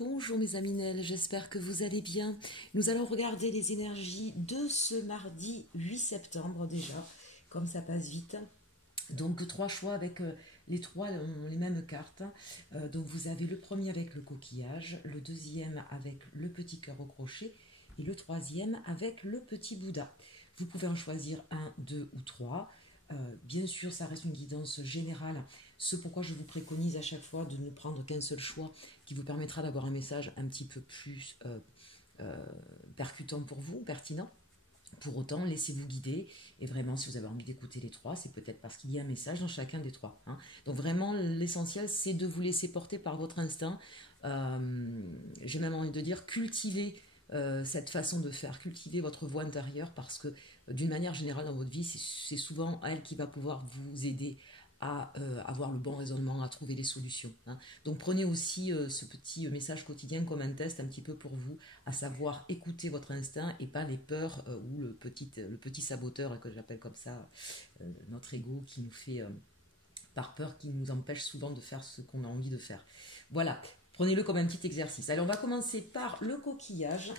Bonjour mes aminelles, j'espère que vous allez bien. Nous allons regarder les énergies de ce mardi 8 septembre déjà, comme ça passe vite. Donc trois choix avec les trois les mêmes cartes. Donc vous avez le premier avec le coquillage, le deuxième avec le petit cœur au crochet et le troisième avec le petit Bouddha. Vous pouvez en choisir un, deux ou trois. Bien sûr, ça reste une guidance générale. Ce pourquoi je vous préconise à chaque fois de ne prendre qu'un seul choix qui vous permettra d'avoir un message un petit peu plus percutant pour vous, pertinent. Pour autant, laissez-vous guider. Et vraiment, si vous avez envie d'écouter les trois, c'est peut-être parce qu'il y a un message dans chacun des trois. Hein. Donc vraiment, l'essentiel, c'est de vous laisser porter par votre instinct. J'ai même envie de dire, cultivez cette façon de faire, cultivez votre voix intérieure parce que d'une manière générale dans votre vie, c'est souvent elle qui va pouvoir vous aider à avoir le bon raisonnement, à trouver des solutions. Hein. Donc prenez aussi ce petit message quotidien comme un test un petit peu pour vous, à savoir écouter votre instinct et pas les peurs ou le petit saboteur que j'appelle comme ça, notre ego qui nous fait par peur, qui nous empêche souvent de faire ce qu'on a envie de faire. Voilà, prenez-le comme un petit exercice. Allez, on va commencer par le coquillage.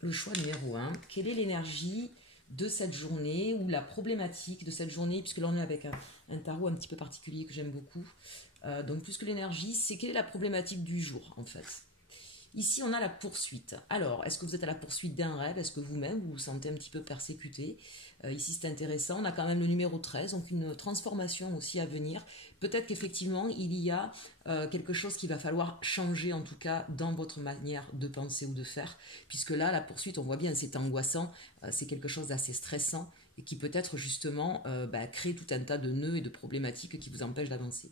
Le choix numéro 1. Quelle est l'énergie de cette journée ou la problématique de cette journée, puisque là on est avec un tarot un petit peu particulier que j'aime beaucoup. Donc plus que l'énergie, c'est quelle est la problématique du jour en fait. Ici, on a la poursuite. Alors, est-ce que vous êtes à la poursuite d'un rêve? Est-ce que vous-même, vous vous sentez un petit peu persécuté? Ici, c'est intéressant. On a quand même le numéro 13, donc une transformation aussi à venir. Peut-être qu'effectivement, il y a quelque chose qu'il va falloir changer, en tout cas, dans votre manière de penser ou de faire. Puisque là, la poursuite, on voit bien, c'est angoissant. C'est quelque chose d'assez stressant et qui peut-être justement crée tout un tas de nœuds et de problématiques qui vous empêchent d'avancer.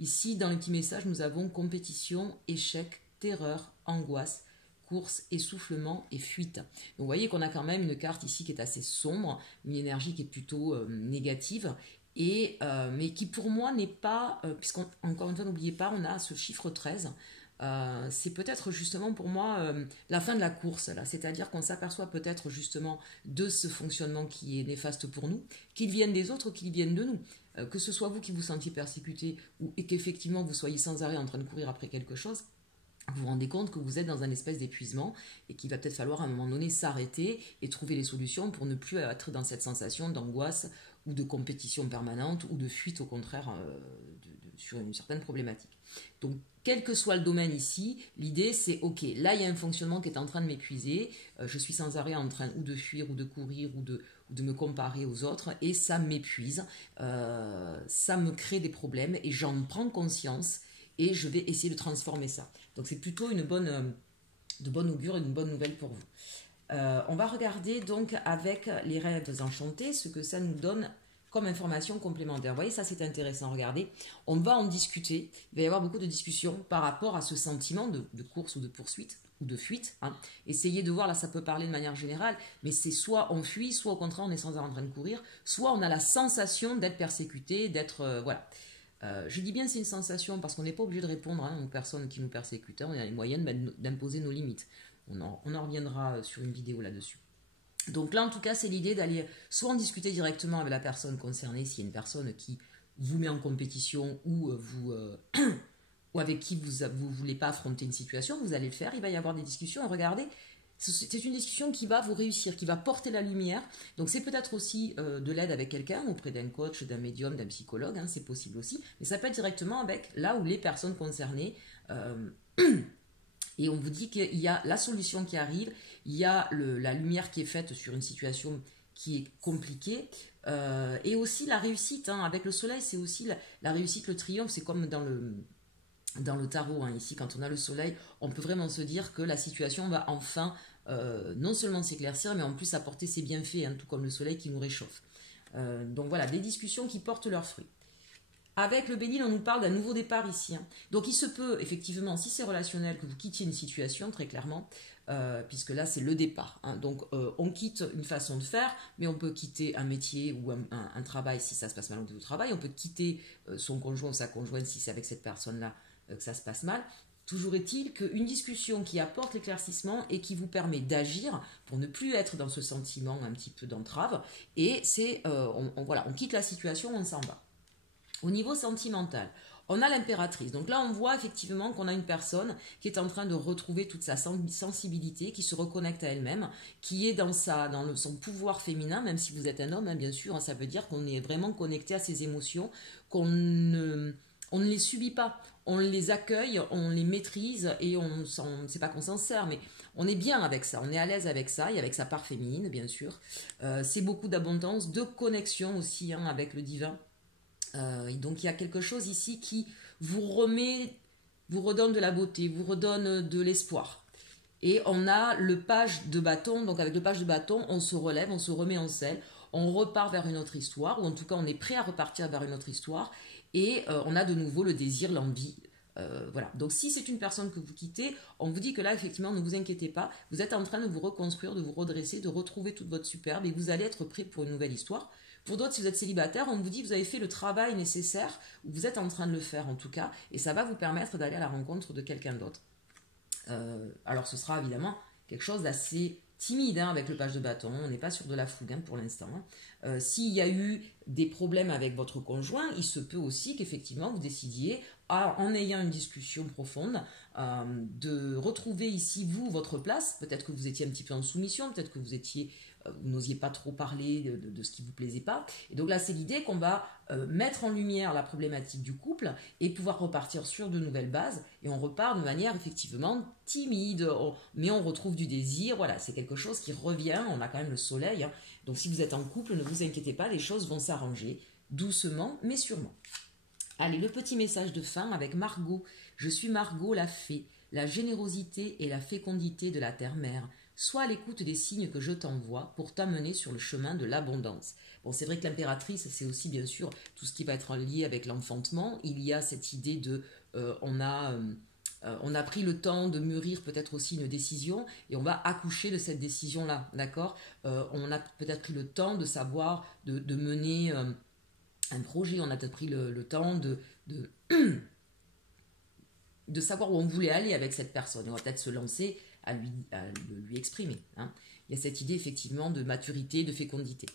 Ici, dans le petit message, nous avons compétition, échec, terreur, angoisse, course, essoufflement et fuite. Donc vous voyez qu'on a quand même une carte ici qui est assez sombre, une énergie qui est plutôt négative, mais qui pour moi n'est pas, puisqu'encore une fois n'oubliez pas, on a ce chiffre 13, c'est peut-être justement pour moi la fin de la course, là. C'est-à-dire qu'on s'aperçoit peut-être justement de ce fonctionnement qui est néfaste pour nous, qu'il vienne des autres, qu'il vienne de nous. Que ce soit vous qui vous sentiez persécuté et qu'effectivement vous soyez sans arrêt en train de courir après quelque chose, vous vous rendez compte que vous êtes dans un espèce d'épuisement et qu'il va peut-être falloir à un moment donné s'arrêter et trouver les solutions pour ne plus être dans cette sensation d'angoisse ou de compétition permanente ou de fuite au contraire sur une certaine problématique. Donc quel que soit le domaine ici, l'idée c'est ok, là il y a un fonctionnement qui est en train de m'épuiser, je suis sans arrêt en train ou de fuir ou de courir ou de me comparer aux autres et ça m'épuise, ça me crée des problèmes et j'en prends conscience et je vais essayer de transformer ça. Donc c'est plutôt de bonne augure et une bonne nouvelle pour vous. On va regarder donc avec les rêves enchantés ce que ça nous donne comme information complémentaire. Vous voyez, ça c'est intéressant, regardez. On va en discuter, il va y avoir beaucoup de discussions par rapport à ce sentiment de course ou de poursuite ou de fuite. Hein. Essayez de voir, là ça peut parler de manière générale, mais c'est soit on fuit, soit au contraire on est sans arrêt en train de courir, soit on a la sensation d'être persécuté, d'être... voilà. Je dis bien c'est une sensation parce qu'on n'est pas obligé de répondre aux personnes qui nous persécutent. On a les moyens d'imposer nos limites. On en reviendra sur une vidéo là-dessus. Donc là, en tout cas, c'est l'idée d'aller soit en discuter directement avec la personne concernée, s'il y a une personne qui vous met en compétition ou ou avec qui vous ne voulez pas affronter une situation, vous allez le faire. Il va y avoir des discussions. Et regardez, c'est une discussion qui va vous réussir, qui va porter la lumière. Donc c'est peut-être aussi de l'aide avec quelqu'un, auprès d'un coach, d'un médium, d'un psychologue, hein, c'est possible aussi. Mais ça peut être directement avec là où les personnes concernées. Et on vous dit qu'il y a la solution qui arrive, il y a la lumière qui est faite sur une situation qui est compliquée. Et aussi la réussite, hein, avec le soleil, c'est aussi la réussite, le triomphe, c'est comme dans le tarot, hein, ici quand on a le soleil, on peut vraiment se dire que la situation va enfin non seulement s'éclaircir, mais en plus apporter ses bienfaits, hein, tout comme le soleil qui nous réchauffe. Donc voilà, des discussions qui portent leurs fruits. Avec le Bénil, on nous parle d'un nouveau départ ici. Hein. Donc il se peut, effectivement, si c'est relationnel, que vous quittiez une situation, très clairement, puisque là c'est le départ. Hein. Donc on quitte une façon de faire, mais on peut quitter un métier ou un travail si ça se passe mal au travail, on peut quitter son conjoint ou sa conjointe si c'est avec cette personne-là que ça se passe mal. Toujours est-il qu'une discussion qui apporte l'éclaircissement et qui vous permet d'agir pour ne plus être dans ce sentiment un petit peu d'entrave, et c'est, voilà, on quitte la situation, on s'en va. Au niveau sentimental, on a l'impératrice. Donc là, on voit effectivement qu'on a une personne qui est en train de retrouver toute sa sensibilité, qui se reconnecte à elle-même, qui est dans son pouvoir féminin, même si vous êtes un homme, hein, bien sûr, hein, ça veut dire qu'on est vraiment connecté à ses émotions, on ne les subit pas, on les accueille, on les maîtrise et c'est pas qu'on s'en sert, mais on est bien avec ça, on est à l'aise avec ça et avec sa part féminine, bien sûr. C'est beaucoup d'abondance, de connexion aussi hein, avec le divin. Et donc il y a quelque chose ici qui vous redonne de la beauté, vous redonne de l'espoir. Et on a le page de bâton, donc avec le page de bâton, on se relève, on se remet en selle, on repart vers une autre histoire, ou en tout cas on est prêt à repartir vers une autre histoire, et on a de nouveau le désir, l'envie. Voilà. Donc si c'est une personne que vous quittez, on vous dit que là effectivement ne vous inquiétez pas, vous êtes en train de vous reconstruire, de vous redresser, de retrouver toute votre superbe, et vous allez être prêt pour une nouvelle histoire. Pour d'autres, si vous êtes célibataire, on vous dit que vous avez fait le travail nécessaire, ou vous êtes en train de le faire en tout cas, et ça va vous permettre d'aller à la rencontre de quelqu'un d'autre. Alors ce sera évidemment quelque chose d'assez timide hein, avec le page de bâton, on n'est pas sur de la fougue hein, pour l'instant. Hein. S'il y a eu des problèmes avec votre conjoint, il se peut aussi qu'effectivement vous décidiez, en ayant une discussion profonde, de retrouver ici vous, votre place. Peut-être que vous étiez un petit peu en soumission, peut-être que vous n'osiez pas trop parler de ce qui vous plaisait pas. Et donc là, c'est l'idée qu'on va mettre en lumière la problématique du couple et pouvoir repartir sur de nouvelles bases. Et on repart de manière effectivement timide, mais on retrouve du désir. Voilà, c'est quelque chose qui revient. On a quand même le soleil. Hein. Donc si vous êtes en couple, ne vous inquiétez pas, les choses vont s'arranger doucement, mais sûrement. Allez, le petit message de fin avec Margot. Je suis Margot la fée, la générosité et la fécondité de la terre-mère. Sois à l'écoute des signes que je t'envoie pour t'amener sur le chemin de l'abondance. Bon, c'est vrai que l'impératrice, c'est aussi bien sûr tout ce qui va être lié avec l'enfantement. Il y a cette idée de, on a pris le temps de mûrir peut-être aussi une décision et on va accoucher de cette décision-là, d'accord. On a peut-être pris le temps de savoir, de mener un projet, on a peut-être pris le temps de savoir où on voulait aller avec cette personne. On va peut-être se lancer à lui exprimer. Hein. Il y a cette idée effectivement de maturité, de fécondité.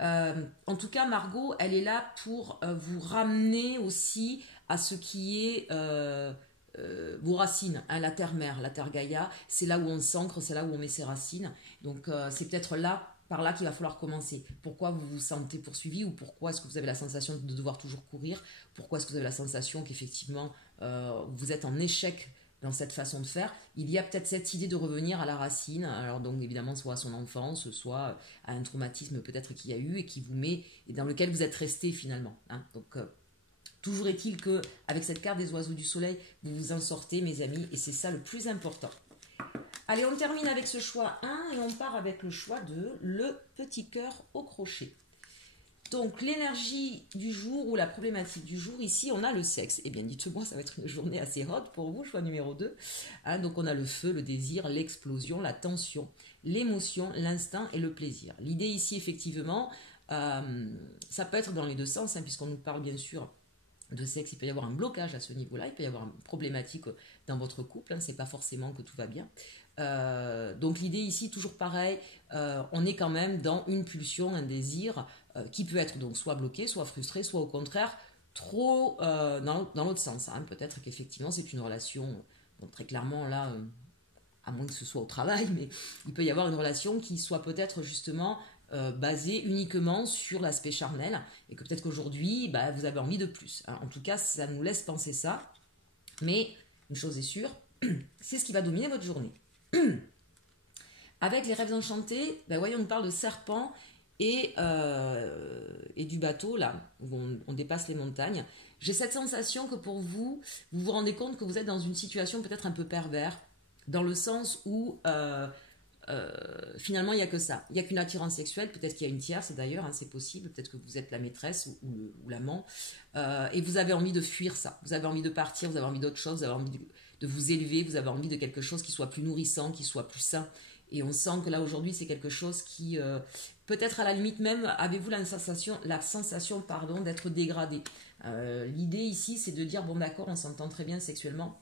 En tout cas, Margot, elle est là pour vous ramener aussi à ce qui est vos racines, hein, la terre-mère, la terre Gaïa. C'est là où on s'ancre, c'est là où on met ses racines. Donc c'est peut-être par là qu'il va falloir commencer. Pourquoi vous vous sentez poursuivi ou pourquoi est-ce que vous avez la sensation de devoir toujours courir? Pourquoi est-ce que vous avez la sensation qu'effectivement vous êtes en échec dans cette façon de faire? Il y a peut-être cette idée de revenir à la racine, alors donc évidemment soit à son enfance, soit à un traumatisme peut-être qu'il y a eu et qui vous met, et dans lequel vous êtes resté finalement. Hein. Donc toujours est-il que avec cette carte des oiseaux du soleil, vous vous en sortez mes amis, et c'est ça le plus important. Allez, on termine avec ce choix 1 et on part avec le choix 2, le petit cœur au crochet. Donc, l'énergie du jour ou la problématique du jour, ici, on a le sexe. Eh bien, dites-moi, ça va être une journée assez hot pour vous, choix numéro 2. Hein, donc, on a le feu, le désir, l'explosion, la tension, l'émotion, l'instinct et le plaisir. L'idée ici, effectivement, ça peut être dans les deux sens, hein, puisqu'on nous parle bien sûr de sexe, il peut y avoir un blocage à ce niveau-là, il peut y avoir une problématique dans votre couple, hein, c'est pas forcément que tout va bien. Donc l'idée ici, toujours pareil, on est quand même dans une pulsion, un désir qui peut être donc soit bloqué, soit frustré, soit au contraire trop dans l'autre sens. Hein. Peut-être qu'effectivement c'est une relation, bon, très clairement là, à moins que ce soit au travail, mais il peut y avoir une relation qui soit peut-être justement basée uniquement sur l'aspect charnel et que peut-être qu'aujourd'hui vous avez envie de plus. Hein. En tout cas, ça nous laisse penser ça. Mais une chose est sûre, c'est ce qui va dominer votre journée. Avec les rêves enchantés, voyons, on nous parle de serpent et du bateau là où on dépasse les montagnes. J'ai cette sensation que pour vous, vous vous rendez compte que vous êtes dans une situation peut-être un peu pervers, dans le sens où finalement il n'y a que ça, il n'y a qu'une attirance sexuelle, peut-être qu'il y a une tierce d'ailleurs, hein, c'est possible, peut-être que vous êtes la maîtresse ou l'amant, et vous avez envie de fuir ça, vous avez envie de partir, vous avez envie d'autre chose, vous avez envie de vous élever, vous avez envie de quelque chose qui soit plus nourrissant, qui soit plus sain, et on sent que là aujourd'hui c'est quelque chose qui peut-être à la limite même avez-vous la sensation d'être dégradé. L'idée ici c'est de dire bon d'accord, on s'entend très bien sexuellement,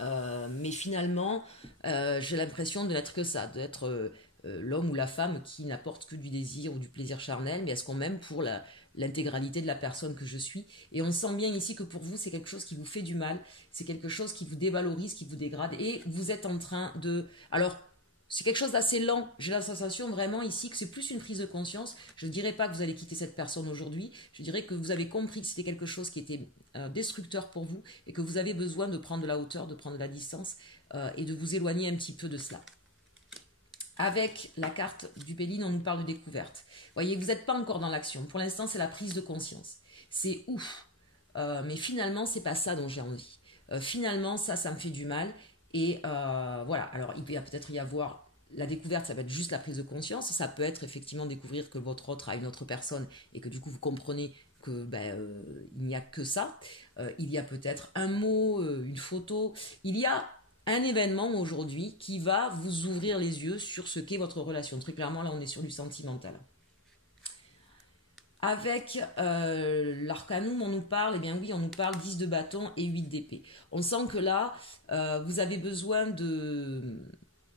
mais finalement j'ai l'impression de n'être que ça, d'être l'homme ou la femme qui n'apporte que du désir ou du plaisir charnel, mais est-ce qu'on m'aime pour l'intégralité de la personne que je suis. Et on sent bien ici que pour vous, c'est quelque chose qui vous fait du mal, c'est quelque chose qui vous dévalorise, qui vous dégrade, et vous êtes en train de... Alors, c'est quelque chose d'assez lent. J'ai la sensation vraiment ici que c'est plus une prise de conscience. Je ne dirais pas que vous allez quitter cette personne aujourd'hui. Je dirais que vous avez compris que c'était quelque chose qui était destructeur pour vous et que vous avez besoin de prendre de la hauteur, de prendre de la distance et de vous éloigner un petit peu de cela. Avec la carte du Béline, on nous parle de découverte. Vous voyez, vous n'êtes pas encore dans l'action. Pour l'instant, c'est la prise de conscience. C'est ouf. Mais finalement, c'est pas ça dont j'ai envie. Finalement, ça me fait du mal. Et voilà, alors il peut peut-être y avoir la découverte, ça peut être juste la prise de conscience, ça peut être effectivement découvrir que votre autre a une autre personne et que du coup vous comprenez que il n'y a que ça. Il y a peut-être un mot, une photo, il y a un événement aujourd'hui qui va vous ouvrir les yeux sur ce qu'est votre relation. Très clairement, là on est sur du sentimental. Avec l'arcanum, on nous parle, eh bien oui, on nous parle 10 de bâton et 8 d'épée. On sent que là, vous avez besoin de...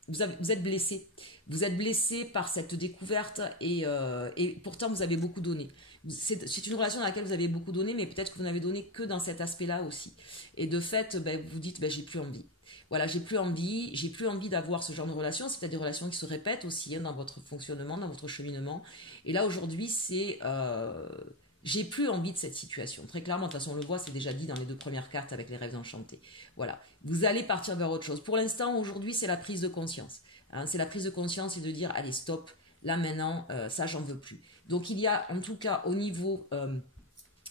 Vous êtes blessé. Vous êtes blessé par cette découverte et pourtant vous avez beaucoup donné. C'est une relation dans laquelle vous avez beaucoup donné, mais peut-être que vous n'avez donné que dans cet aspect-là aussi. Et de fait, vous dites, j'ai plus envie. Voilà, j'ai plus envie d'avoir ce genre de relation. C'est peut-être des relations qui se répètent aussi dans votre fonctionnement, dans votre cheminement. Et là, aujourd'hui, c'est... j'ai plus envie de cette situation. Très clairement, de toute façon, on le voit, c'est déjà dit dans les 2 premières cartes avec les rêves enchantés. Voilà, vous allez partir vers autre chose. Pour l'instant, aujourd'hui, c'est la prise de conscience. C'est la prise de conscience et de dire, allez, stop, là maintenant, ça, j'en veux plus. Donc, il y a, en tout cas, au niveau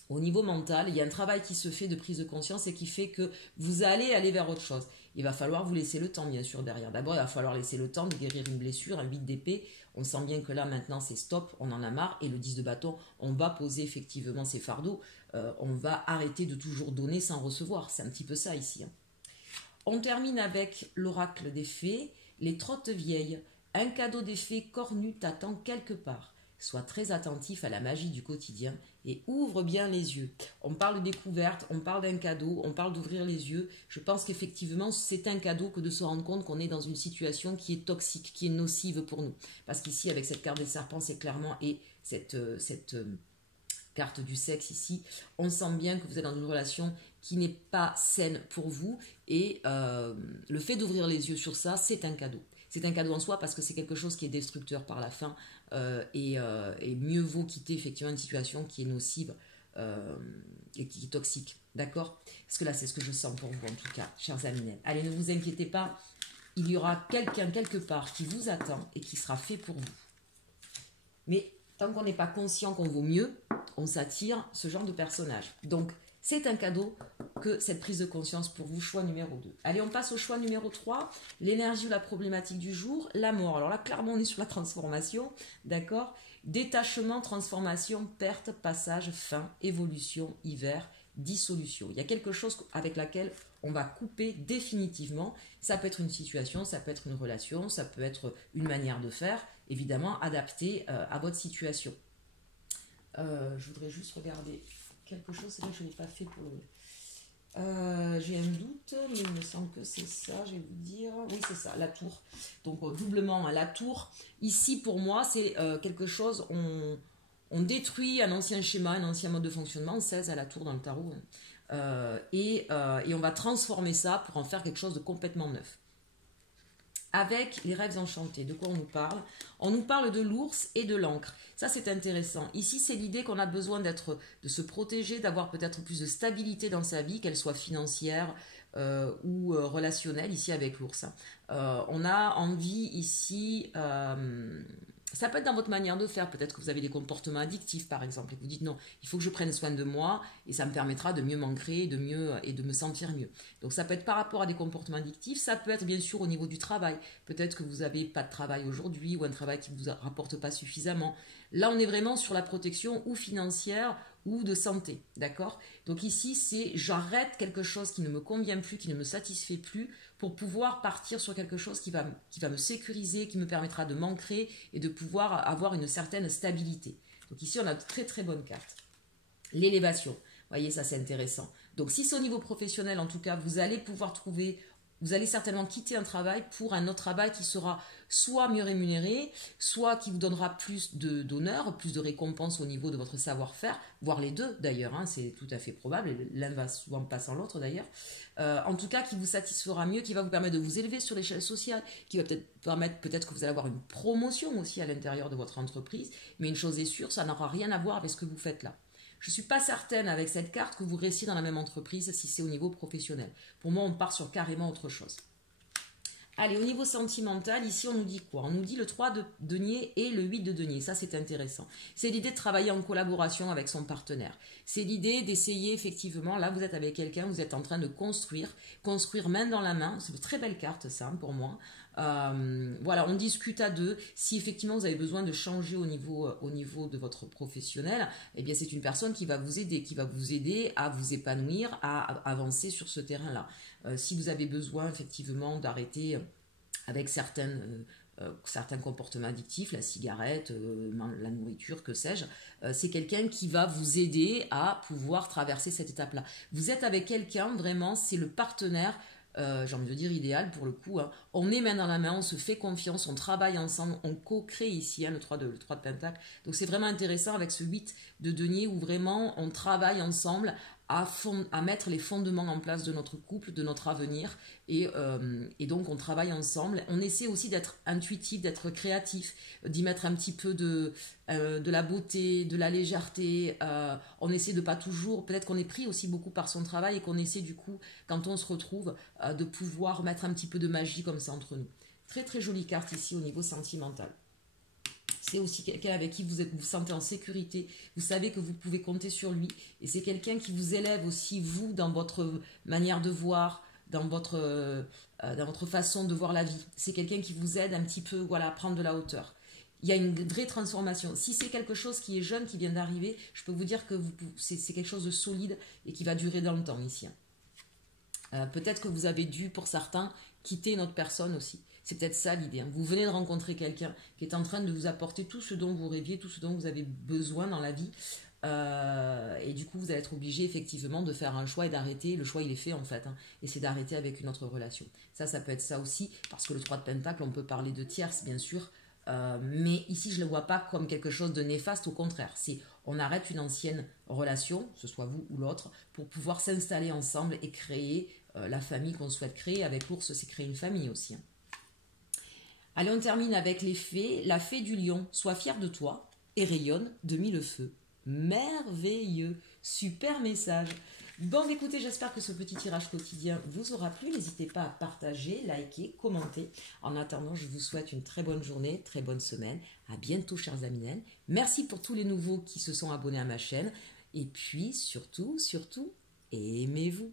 mental, il y a un travail qui se fait de prise de conscience et qui fait que vous allez aller vers autre chose. Il va falloir vous laisser le temps, bien sûr, derrière. D'abord, il va falloir laisser le temps de guérir une blessure, un 8 d'épée. On sent bien que là, maintenant, c'est stop, on en a marre. Et le 10 de bâton, on va poser effectivement ses fardeaux. On va arrêter de toujours donner sans recevoir. C'est un petit peu ça ici. On termine avec l'oracle des fées, les trottes vieilles. Un cadeau des fées cornu t'attend quelque part. Sois très attentif à la magie du quotidien et ouvre bien les yeux. On parle de découverte, on parle d'un cadeau, on parle d'ouvrir les yeux. Je pense qu'effectivement, c'est un cadeau que de se rendre compte qu'on est dans une situation qui est toxique, qui est nocive pour nous. Parce qu'ici, avec cette carte des serpents, c'est clairement, et cette carte du sexe ici, on sent bien que vous êtes dans une relation qui n'est pas saine pour vous. Et le fait d'ouvrir les yeux sur ça, c'est un cadeau. C'est un cadeau en soi parce que c'est quelque chose qui est destructeur par la fin et mieux vaut quitter effectivement une situation qui est nocive et qui est toxique. D'accord? Parce que là, c'est ce que je sens pour vous en tout cas, chers amis. Allez, ne vous inquiétez pas, il y aura quelqu'un quelque part qui vous attend et qui sera fait pour vous. Mais tant qu'on n'est pas conscient qu'on vaut mieux, on s'attire ce genre de personnage. Donc, c'est un cadeau que cette prise de conscience pour vous, choix numéro 2. Allez, on passe au choix numéro 3, l'énergie ou la problématique du jour, la mort. Alors là, clairement, on est sur la transformation, d'accord? Détachement, transformation, perte, passage, fin, évolution, hiver, dissolution. Il y a quelque chose avec laquelle on va couper définitivement. Ça peut être une situation, ça peut être une relation, ça peut être une manière de faire, évidemment, adaptée à votre situation. Je voudrais juste regarder quelque chose, c'est vrai que je ne l'ai pas fait pour le... j'ai un doute, mais il me semble que c'est ça, je vais vous dire. Oui, c'est ça, la tour. Donc, doublement, la tour. Ici, pour moi, c'est quelque chose, on détruit un ancien schéma, un ancien mode de fonctionnement, 16 à la tour dans le tarot, et on va transformer ça pour en faire quelque chose de complètement neuf. Avec les rêves enchantés, de quoi on nous parle? On nous parle de l'ours et de l'encre. Ça, c'est intéressant. Ici, c'est l'idée qu'on a besoin de se protéger, d'avoir peut-être plus de stabilité dans sa vie, qu'elle soit financière ou relationnelle, ici avec l'ours. On a envie ici... ça peut être dans votre manière de faire. Peut-être que vous avez des comportements addictifs, par exemple, et que vous dites non, il faut que je prenne soin de moi et ça me permettra de mieux m'ancrer, de me sentir mieux. Donc ça peut être par rapport à des comportements addictifs, ça peut être bien sûr au niveau du travail. Peut-être que vous n'avez pas de travail aujourd'hui ou un travail qui ne vous rapporte pas suffisamment. Là, on est vraiment sur la protection ou financière ou de santé, d'accord? Donc ici, c'est j'arrête quelque chose qui ne me convient plus, qui ne me satisfait plus, pour pouvoir partir sur quelque chose qui va me sécuriser, qui me permettra de m'ancrer et de pouvoir avoir une certaine stabilité. Donc ici, on a de très très bonnes cartes. L'élévation, vous voyez, ça c'est intéressant. Donc si c'est au niveau professionnel, en tout cas, vous allez pouvoir trouver Vous allez certainement quitter un travail pour un autre travail qui sera soit mieux rémunéré, soit qui vous donnera plus d'honneur, plus de récompense au niveau de votre savoir-faire, voire les deux d'ailleurs, hein, c'est tout à fait probable, et l'un va souvent pas sans l'autre d'ailleurs. En tout cas, qui vous satisfera mieux, qui va vous permettre de vous élever sur l'échelle sociale, qui va peut-être permettre que vous allez avoir une promotion aussi à l'intérieur de votre entreprise, mais une chose est sûre, ça n'aura rien à voir avec ce que vous faites là. Je ne suis pas certaine avec cette carte que vous restiez dans la même entreprise si c'est au niveau professionnel. Pour moi, on part sur carrément autre chose. Allez, au niveau sentimental, ici, on nous dit quoi? On nous dit le 3 de denier et le 8 de denier. Ça, c'est intéressant. C'est l'idée de travailler en collaboration avec son partenaire. C'est l'idée d'essayer, effectivement, là, vous êtes avec quelqu'un, vous êtes en train de construire main dans la main. C'est une très belle carte, ça, pour moi. Voilà, on discute à deux. Si effectivement vous avez besoin de changer au niveau de votre professionnel, eh bien c'est une personne qui va vous aider à vous épanouir, à avancer sur ce terrain-là. Si vous avez besoin effectivement d'arrêter avec certains comportements addictifs, la cigarette, la nourriture, que sais-je, c'est quelqu'un qui va vous aider à pouvoir traverser cette étape-là. Vous êtes avec quelqu'un, vraiment, c'est le partenaire, j'ai envie de dire idéal pour le coup, hein. On est main dans la main, on se fait confiance, on travaille ensemble, on co-crée ici, hein, le 3 de Pentacle. Donc c'est vraiment intéressant avec ce 8 de denier où vraiment on travaille ensemble à mettre les fondements en place de notre couple, de notre avenir, et donc on travaille ensemble. On essaie aussi d'être intuitif, d'être créatif, d'y mettre un petit peu de la beauté, de la légèreté. On essaie de pas toujours, peut-être qu'on est pris aussi beaucoup par son travail et qu'on essaie du coup, quand on se retrouve, de pouvoir mettre un petit peu de magie comme ça entre nous. Très très jolie carte ici au niveau sentimental. C'est aussi quelqu'un avec qui vous vous sentez en sécurité, vous savez que vous pouvez compter sur lui, et c'est quelqu'un qui vous élève aussi, vous, dans votre manière de voir, dans votre façon de voir la vie. C'est quelqu'un qui vous aide un petit peu, voilà, à prendre de la hauteur. Il y a une vraie transformation. Si c'est quelque chose qui est jeune, qui vient d'arriver, je peux vous dire que c'est quelque chose de solide et qui va durer dans le temps ici. Peut-être que vous avez dû, pour certains, quitter une autre personne aussi. C'est peut-être ça l'idée, hein. Vous venez de rencontrer quelqu'un qui est en train de vous apporter tout ce dont vous rêviez, tout ce dont vous avez besoin dans la vie. Et du coup, vous allez être obligé effectivement de faire un choix et d'arrêter. Le choix, il est fait en fait, hein, et c'est d'arrêter avec une autre relation. Ça peut être ça aussi, parce que le 3 de Pentacle, on peut parler de tierce, bien sûr. Mais ici, je ne le vois pas comme quelque chose de néfaste, au contraire. C'est on arrête une ancienne relation, que ce soit vous ou l'autre, pour pouvoir s'installer ensemble et créer la famille qu'on souhaite créer. Avec l'ours, c'est créer une famille aussi, hein. Allez, on termine avec les fées. La fée du lion, sois fière de toi et rayonne de mille feux. Merveilleux, super message. Bon, écoutez, j'espère que ce petit tirage quotidien vous aura plu. N'hésitez pas à partager, liker, commenter. En attendant, je vous souhaite une très bonne journée, très bonne semaine. À bientôt, chers amis. Merci pour tous les nouveaux qui se sont abonnés à ma chaîne. Et puis, surtout, aimez-vous.